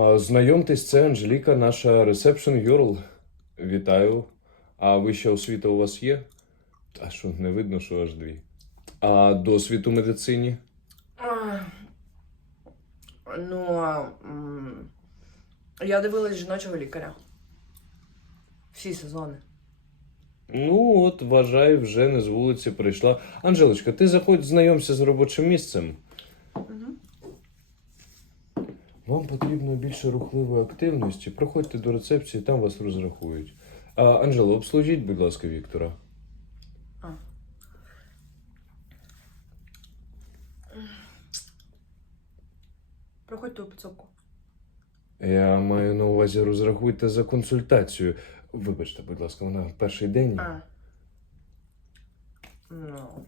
Знайомтесь, це Анжеліка, наша ресепшн Юрл. Вітаю. А вища освіта у вас є? А що, не видно, що аж дві. А досвід у медицині? А, Ну, а, м, я дивилась жіночого лікаря. Всі сезони. Ну, от, вважай, вже не з вулиці прийшла. Анжелочка, ти заходь, знайомся з робочим місцем. Вам потрібно більше рухливої активності. Проходьте до рецепції, там вас розрахують. А, Анжела, обслужіть, будь ласка, Віктора. А. Проходьте у підсобку. Я маю на увазі розрахуйте за консультацію. Вибачте, будь ласка, вона перший день. А. Ну.